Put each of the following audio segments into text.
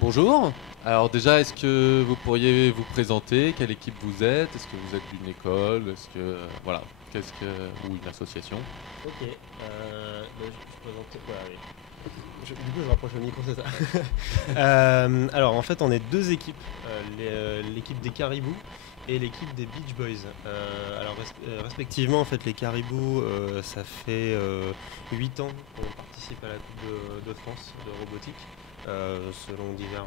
Bonjour. Alors déjà, est-ce que vous pourriez vous présenter? Quelle équipe vous êtes? Est-ce que vous êtes d'une école? Est-ce que voilà, qu'est-ce que ou une association? Ok, je présente. Ouais, allez. Du coup, je rapproche le micro, c'est ça. Alors, en fait, on est deux équipes, l'équipe des Caribous et l'équipe des Beach Boys. Respectivement, en fait, les Caribous, ça fait 8 ans qu'on participe à la Coupe de France de robotique. Selon diverses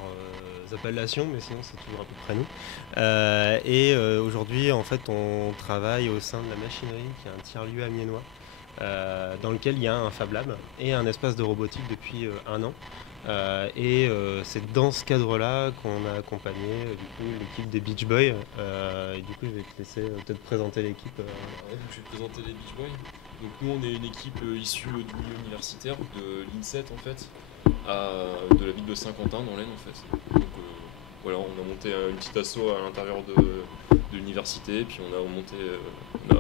appellations, mais sinon c'est toujours à peu près nous. Aujourd'hui, en fait, on travaille au sein de la machinerie, qui est un tiers-lieu amiénois, dans lequel il y a un Fab Lab et un espace de robotique depuis un an. C'est dans ce cadre-là qu'on a accompagné du coup l'équipe des Beach Boys. Et du coup, je vais te laisser peut-être présenter l'équipe. Ouais, donc je vais présenter les Beach Boys. Donc nous on est une équipe issue du milieu universitaire de l'INSET en fait, de la ville de Saint-Quentin dans l'Aisne en fait. Donc voilà, on a monté une petite asso à l'intérieur de l'université, puis on a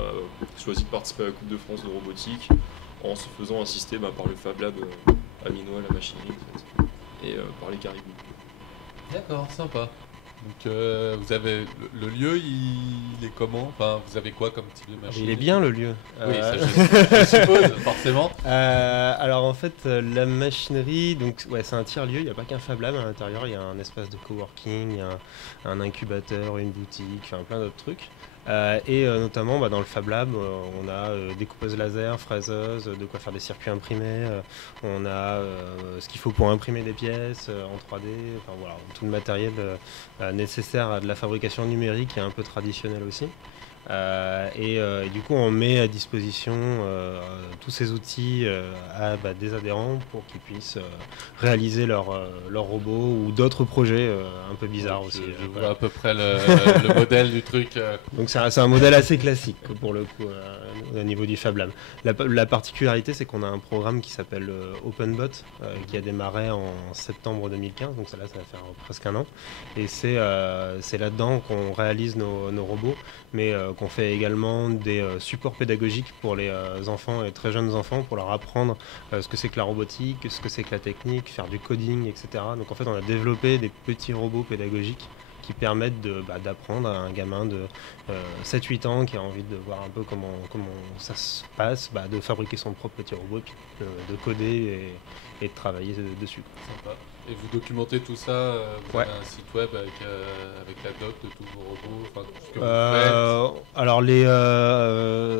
choisi de participer à la Coupe de France de robotique en se faisant assister par le Fab Lab à Minois, la machinerie en fait, et par les Caribous. D'accord, sympa. Donc vous avez le lieu, il est comment? Enfin, vous avez quoi comme type de machine? Il est bien le lieu. Oui, ça je suppose, forcément. Alors en fait, la machinerie, donc ouais, c'est un tiers-lieu. Il n'y a pas qu'un Fab Lab à l'intérieur. Il y a un espace de coworking, il y a un incubateur, une boutique, enfin plein d'autres trucs. Notamment dans le Fab Lab, on a découpeuse laser, fraiseuse, de quoi faire des circuits imprimés. On a ce qu'il faut pour imprimer des pièces en 3D. Enfin voilà, tout le matériel nécessaire à de la fabrication numérique et un peu traditionnelle aussi. Et du coup, on met à disposition tous ces outils à des adhérents pour qu'ils puissent réaliser leur robot ou d'autres projets un peu bizarres aussi. Je vois Voilà. à peu près le modèle du truc. Donc c'est un modèle assez classique pour le coup au niveau du Fab Lab. La particularité, c'est qu'on a un programme qui s'appelle OpenBot qui a démarré en septembre 2015, donc ça va faire presque un an. Et c'est là-dedans qu'on réalise nos robots, mais qu'on fait également des supports pédagogiques pour les enfants et très jeunes enfants, pour leur apprendre ce que c'est que la robotique, ce que c'est que la technique, faire du coding, etc. Donc en fait, on a développé des petits robots pédagogiques qui permettent d'apprendre à un gamin de 7-8 ans qui a envie de voir un peu comment ça se passe, de fabriquer son propre petit robot, et puis de coder et de travailler dessus. Sympa. Et vous documentez tout ça, vous Ouais. avez un site web avec la doc de tous vos robots, enfin tout ce que vous faites. Alors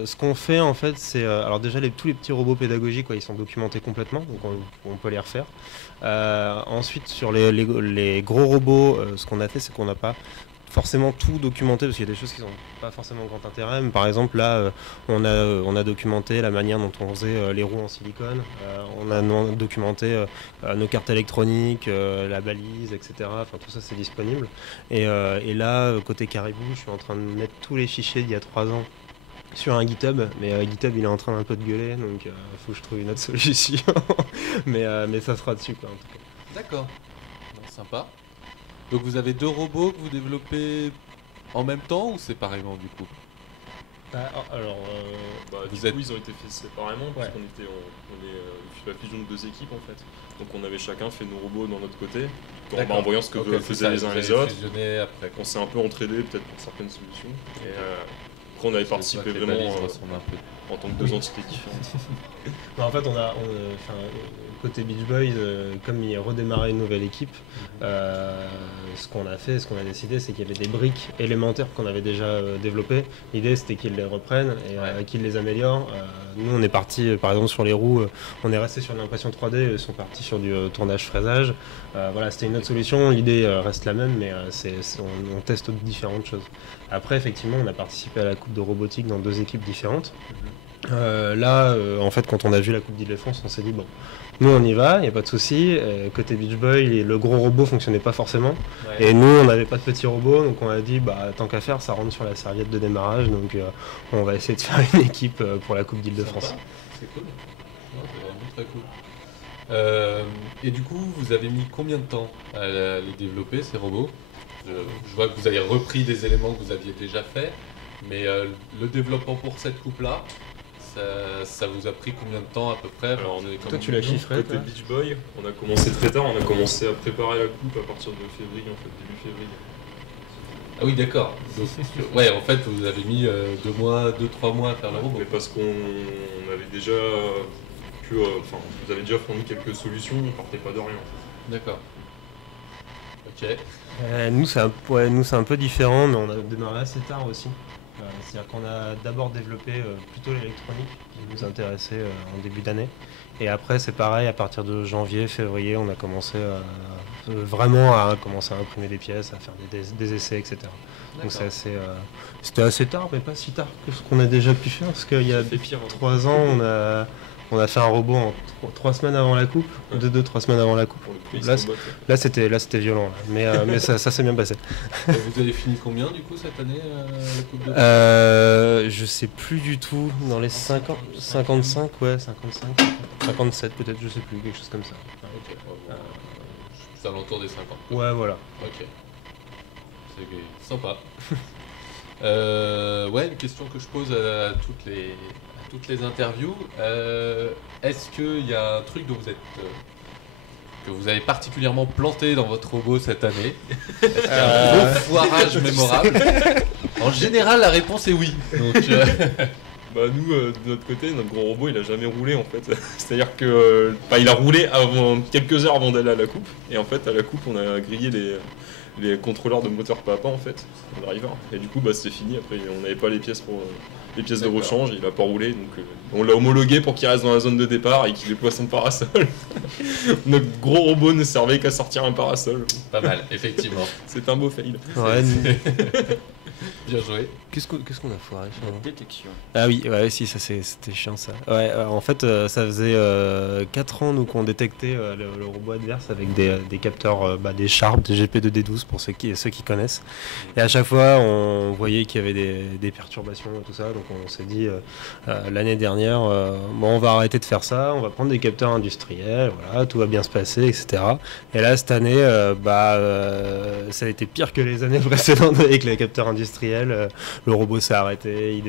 ce qu'on fait en fait, c'est alors déjà tous les petits robots pédagogiques, ils sont documentés complètement, donc on peut les refaire. Ensuite, sur les gros robots, ce qu'on a fait, c'est qu'on n'a pas forcément tout documenté, parce qu'il y a des choses qui n'ont pas forcément grand intérêt. Mais par exemple, là, on a documenté la manière dont on faisait les roues en silicone. On a documenté nos cartes électroniques, la balise, etc. Enfin, tout ça, c'est disponible. Et là, côté Caribou, je suis en train de mettre tous les fichiers d'il y a 3 ans sur un GitHub, mais GitHub il est en train un peu de gueuler, donc faut que je trouve une autre solution. Mais ça sera dessus, quoi, en tout cas. D'accord. Bon, sympa. Donc vous avez deux robots que vous développez en même temps ou séparément du coup? Alors, Vous Du êtes- coup, ils ont été faits séparément parce Ouais. qu'on était la fusion de deux équipes en fait. Donc on avait chacun fait nos robots dans notre côté, D'accord. en voyant ce que Ok, c'est faisaient ça, les vous uns avez les autres. fusionné après. On s'est un peu entraînés peut-être pour certaines solutions. Après, on avait participé Les vraiment balises ressemblent un peu. en tant que deux entités différentes. En fait, côté Beach Boys, comme il redémarrait une nouvelle équipe, ce qu'on a décidé, c'est qu'il y avait des briques élémentaires qu'on avait déjà développées. L'idée, c'était qu'ils les reprennent et qu'ils les améliorent. Nous, on est parti, par exemple, sur les roues, on est resté sur l'impression 3D, ils sont partis sur du tournage fraisage. Voilà, c'était une autre solution. L'idée reste la même, mais on teste différentes choses. Après, effectivement, on a participé à la Coupe de robotique dans deux équipes différentes. En fait, quand on a vu la Coupe d'Île-de-France, on s'est dit, bon, nous on y va, il n'y a pas de souci. Côté Beach Boy, le gros robot fonctionnait pas forcément. Ouais. Et nous, on n'avait pas de petit robot, donc on a dit, tant qu'à faire, ça rentre sur la serviette de démarrage. Donc on va essayer de faire une équipe pour la Coupe d'Île-de-France. Sympa. C'est cool. Non, c'est vraiment très cool. Et du coup, vous avez mis combien de temps à les développer, ces robots? Je vois que vous avez repris des éléments que vous aviez déjà faits, mais le développement pour cette coupe-là, ça vous a pris combien de temps à peu près? Alors, Vous avez Toi, comment- tu l'as chiffré, Côté toi Beach Boy, on a commencé très tard, on a commencé à préparer la coupe à partir de février, en fait, début février. Ah oui, d'accord. Donc, ouais, en fait, vous avez mis 2-3 mois à faire le robot. Mais parce qu'on avait déjà enfin, vous avez déjà fourni quelques solutions, on partait pas de rien. D'accord. Ok. Nous, c'est un peu différent, mais on a démarré assez tard aussi. C'est-à-dire qu'on a d'abord développé plutôt l'électronique qui nous intéressait en début d'année. Et après, c'est pareil, à partir de janvier, février, on a commencé vraiment à commencer à imprimer des pièces, à faire des essais, etc. Donc c'est assez, c'était assez tard, mais pas si tard que ce qu'on a déjà pu faire, parce qu'il y a Ça fait pire. 3 ans, on a fait un robot en 3 semaines avant la coupe, Ouais. 2-3 semaines avant la coupe. Pour le prix, Là, c'est une boîte. Là, c'était violent, là. Mais ça s'est bien passé. Et vous avez fini combien du coup cette année la Coupe de Je sais plus du tout, dans les 50, 55, ouais, 55, 57 peut-être, je sais plus, quelque chose comme ça. Ok, c'est à l'entour des 50. Ouais, voilà. Ok. C'est sympa. Ouais, une question que je pose à toutes les interviews. Est-ce qu'il y a un truc dont que vous avez particulièrement planté dans votre robot cette année? Est-ce qu'il y a un gros foirage mémorable? En général, la réponse est oui. Donc, Bah nous, de notre côté, notre gros robot, il a jamais roulé en fait. C'est-à-dire que il a roulé quelques heures avant d'aller à la coupe. Et en fait, à la coupe, on a grillé les contrôleurs de moteur papa en fait, en arrivant. Et du coup, bah c'était fini. Après, on n'avait pas les pièces de D'accord. rechange. Il a pas roulé, donc on l'a homologué pour qu'il reste dans la zone de départ et qu'il déploie son parasol. Notre gros robot ne servait qu'à sortir un parasol. pas mal, effectivement. C'est un beau fail. Ouais, Bien joué. qu'est-ce qu'on a foiré finalement ? Détection. Ah oui, ouais, si, c'était chiant ça. Ouais, en fait, ça faisait 4 ans nous qu'on détectait le robot adverse avec des capteurs, des Sharp, des GP2D12 pour ceux qui connaissent. Et à chaque fois, on voyait qu'il y avait des perturbations et tout ça. Donc on s'est dit l'année dernière, bon, on va arrêter de faire ça, on va prendre des capteurs industriels, voilà, tout va bien se passer, etc. Et là, cette année, ça a été pire que les années précédentes avec les capteurs industriels. Le robot s'est arrêté, il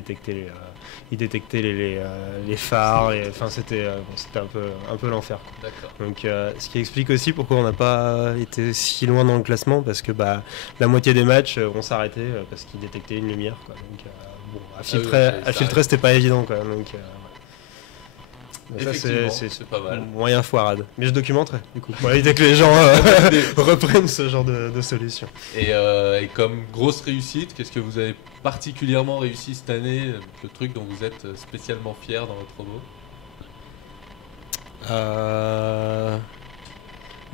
détectait les phares, enfin c'était un peu l'enfer, quoi. D'accord. Donc ce qui explique aussi pourquoi on n'a pas été si loin dans le classement, parce que la moitié des matchs on s'arrêtait parce qu'il détectait une lumière, quoi. Donc bon, à filtrer c'était pas évident, quoi. Donc ça, Effectivement, c'est c'est pas mal. moyen foirade. Mais je documenterai du coup pour éviter que les gens reprennent ce genre de solution. Et comme grosse réussite, qu'est-ce que vous avez particulièrement réussi cette année? Le truc dont vous êtes spécialement fier dans votre robot?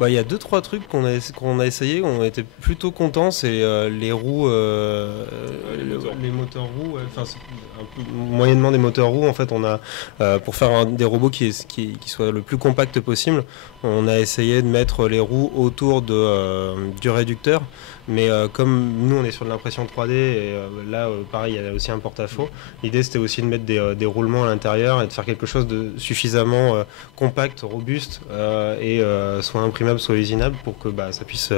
Il y a 2-3 trucs qu'on a essayé, on était plutôt contents, c'est les roues, les moteurs roues, ouais, enfin c'est un peu moyennement des moteurs roues. En fait, on a pour faire des robots qui soient le plus compact possible, on a essayé de mettre les roues autour du réducteur. Mais comme nous on est sur de l'impression 3D et là pareil il y a aussi un porte-à-faux, l'idée c'était aussi de mettre des roulements à l'intérieur et de faire quelque chose de suffisamment compact, robuste et soit imprimable soit usinable pour que ça puisse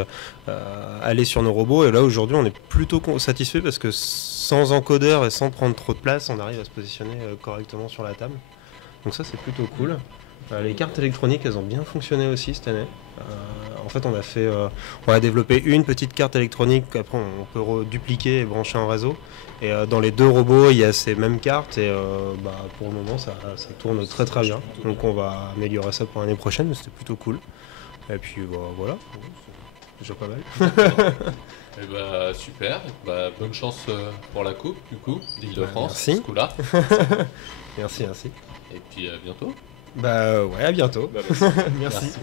aller sur nos robots. Et là aujourd'hui on est plutôt satisfait parce que sans encodeur et sans prendre trop de place on arrive à se positionner correctement sur la table. Donc ça c'est plutôt cool. Les cartes électroniques, elles ont bien fonctionné aussi cette année. En fait, on a développé une petite carte électronique qu'après on peut dupliquer et brancher en réseau. Et dans les 2 robots, il y a ces mêmes cartes et pour le moment, ça tourne très très bien. Donc on va améliorer ça pour l'année prochaine, mais c'était plutôt cool. Et puis voilà, c'est déjà pas mal. Et super. Bonne chance pour la coupe du coup d'Île-de-France. Merci. Ce coup-là. Merci. Et puis à bientôt. Ouais, à bientôt. Bah, merci. Merci. Merci.